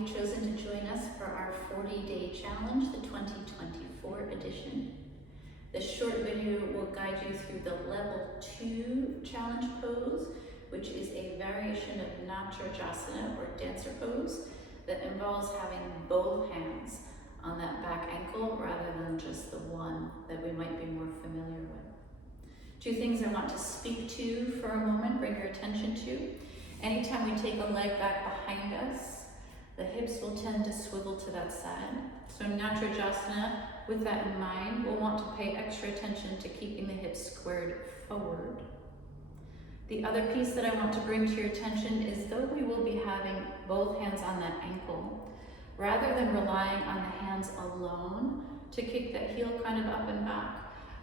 you've chosen to join us for our 40-day challenge, the 2024 edition. This short video will guide you through the level 2 challenge pose, which is a variation of Natarajasana or dancer pose that involves having both hands on that back ankle rather than just the one that we might be more familiar with. Two things I want to speak to for a moment, bring your attention to. Anytime we take a leg back behind us, the hips will tend to swivel to that side. So in Natarajasana, with that in mind, we'll want to pay extra attention to keeping the hips squared forward. The other piece that I want to bring to your attention is though we will be having both hands on that ankle, rather than relying on the hands alone to kick that heel kind of up and back,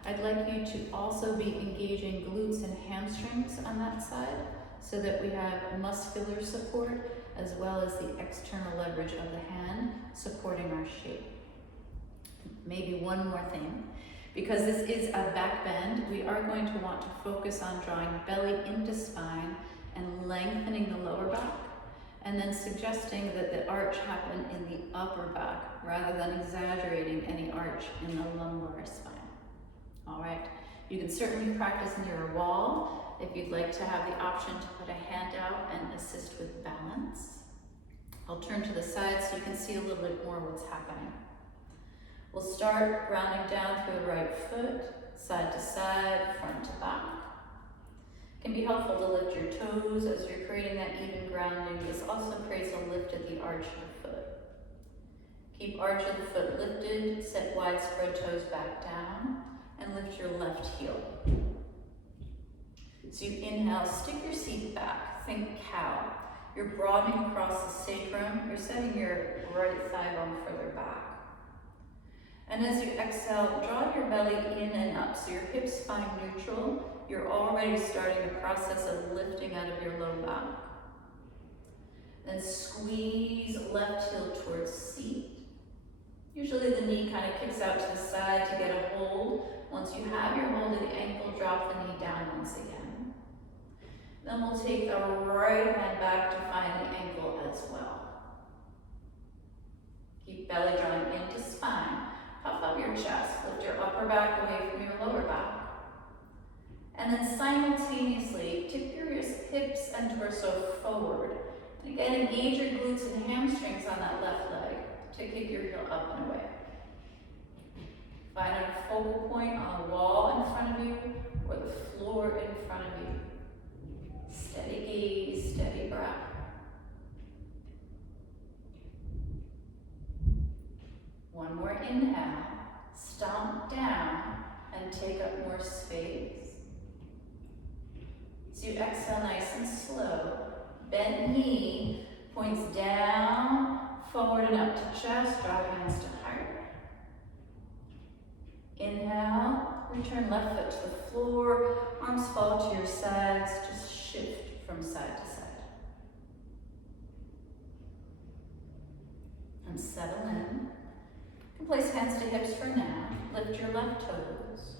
I'd like you to also be engaging glutes and hamstrings on that side so that we have muscular support as well as the external leverage of the hand supporting our shape. Maybe one more thing. Because this is a back bend, we are going to want to focus on drawing belly into spine and lengthening the lower back, and then suggesting that the arch happen in the upper back rather than exaggerating any arch in the lumbar spine. All right, you can certainly practice near a wall if you'd like to have the option to put a hand out and assist with balance. I'll turn to the side so you can see a little bit more what's happening. We'll start rounding down through the right foot, side to side, front to back. It can be helpful to lift your toes as you're creating that even grounding. This also creates a lift at the arch of the foot. Keep arch of the foot lifted, set wide spread toes back down, and lift your left heel. So you inhale, stick your seat back, think cow. You're broadening across the sacrum, you're setting your right thigh bone further back. And as you exhale, draw your belly in and up so your hips find neutral. You're already starting the process of lifting out of your low back. Then squeeze left heel towards seat. Usually the knee kind of kicks out to the side to get a hold. Once you have your hold of the ankle, drop the knee down once again. Then we'll take the right hand back to find the ankle as well. Keep belly drawing into spine. Puff up your chest, lift your upper back away from your lower back. And then simultaneously, tip your hips and torso forward. And again, engage your glutes and hamstrings on that left leg to kick your heel up and away. Find a focal point on the wall in front of you or the floor in front of you. Steady gaze, steady breath. One more inhale, stomp down and take up more space. So you exhale nice and slow. Bent knee points down, forward and up to chest, draw your hands to heart. Inhale, return left foot to the floor, arms fall to your sides, just shift from side to side. And settle in. You can place hands to hips for now. Lift your left toes.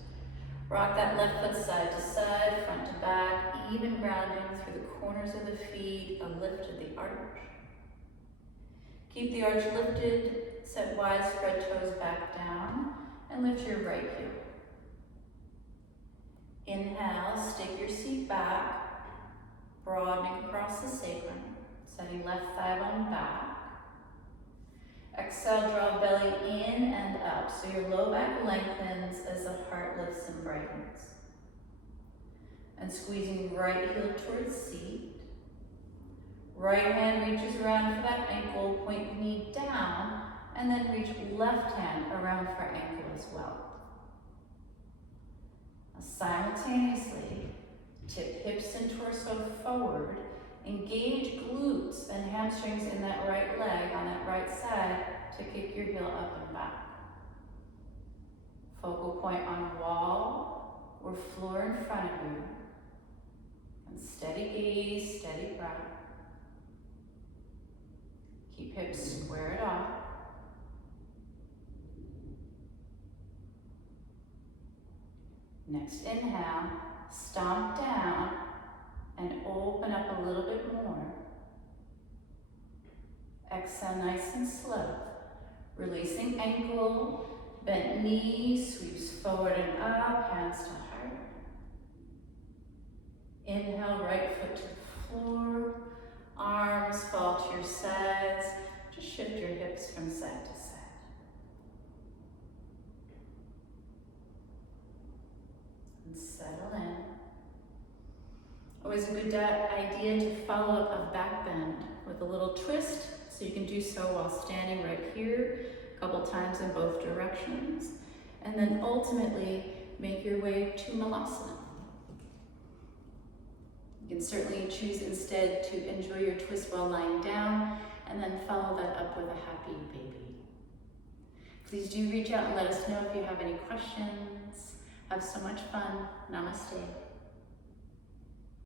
Rock that left foot side to side, front to back, even grounding through the corners of the feet, a lift of the arch. Keep the arch lifted, set wide spread toes back down, and lift your right heel. Inhale, stick your seat back, broadening across the sacrum, setting left thigh bone back. Exhale, draw belly in and up so your low back lengthens as the heart lifts and brightens. And squeezing right heel towards seat. Right hand reaches around for that ankle, point the knee down, and then reach left hand around for ankle as well. Now simultaneously, tip hips and torso forward. Engage glutes and hamstrings in that right leg on that right side to kick your heel up and back. Focal point on a wall or floor in front of you. And steady gaze, steady breath. Keep hips squared off. Next inhale, stomp down and open up a little bit more. Exhale, nice and slow. Releasing ankle, bent knee, sweeps forward and up, hands to heart. Inhale, right foot to the floor. Arms fall to your sides. Just shift your hips from side to side. And settle in. Always a good idea to follow up a back bend with a little twist, so you can do so while standing right here, a couple times in both directions. And then ultimately make your way to Malasana. You can certainly choose instead to enjoy your twist while lying down, and then follow that up with a happy baby. Please do reach out and let us know if you have any questions. Have so much fun. Namaste.